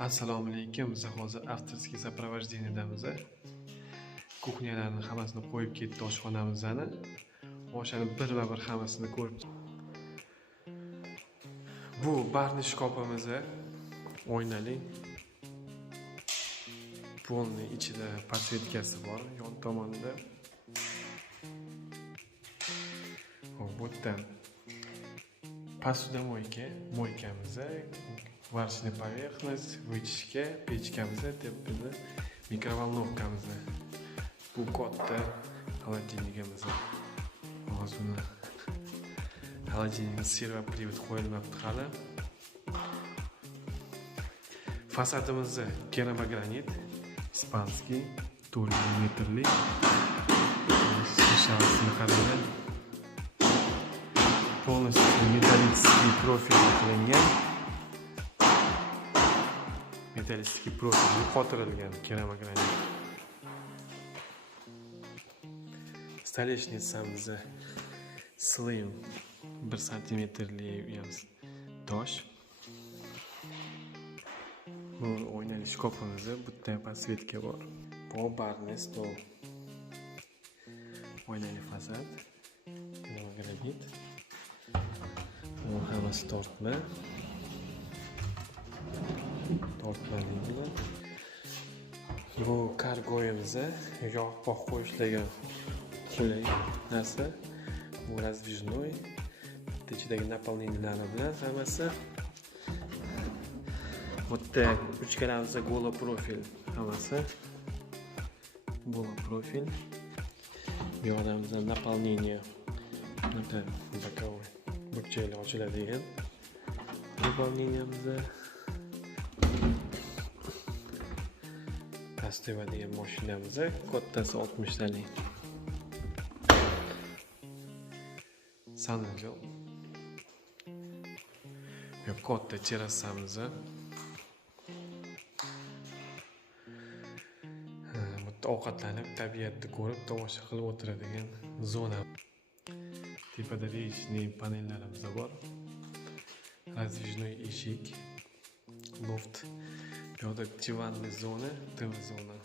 Assalomu alaykum. Biz hozir avtorskiy soprovождениедamiz. Kuxnyalarni hammasini qo'yib ketdi oshxonamizni. O'shani bir hammasini ko'rib. Bu barni shkofimiz. Oynali. Polni ichida podсветкасы bor, yon tomonida. Bu yerda посудомойка, moykamiz, варочная поверхность, вытяжка, pechkamiz, tepida mikrovolnovkamiz. Bu katta холодильнигimiz. Hozir uni холодильник servopривод qo'yilmabdi hali. Fasadimiz keramogranit, ispanskiy, 4 metrlik. Shishasini qarang. Полностью металлический профиль qilingan. Metallический профиль yo'qotirilgan keramogranit. Stoleshnicamiz slim 1 santimetrlik tosh. Bu oynali shkofimiz, bu yerda podсветка bor. Bu barni stol. Oynali fasad. Keramogranit. Bu hammasi tortma. Tortmaligini. Bu kargoyimiz, yog' poq qo'yishlarga qulay narsa. Bu раздвижной. Ichidagi naполнениялari bilan hammasi. Bu yerda uchkalamiz golo profil hammasi. Golo profil. Bu yoqdamiz naполнение. Bokovой. Burchaklar ochiladigan naполнениямizda. Pasteva degan mashinamiz, kattasi 60 talik. Sanajol. Yo'q, katta terrasamiz. Bu ovqatlanib, tabiatni ko'rib, tomosha qilib o'tiradigan zona. Tepada rechniy panellarimiz bor. Раздвижной eshik, loft. Bu yoqda divanli zona, TV zona.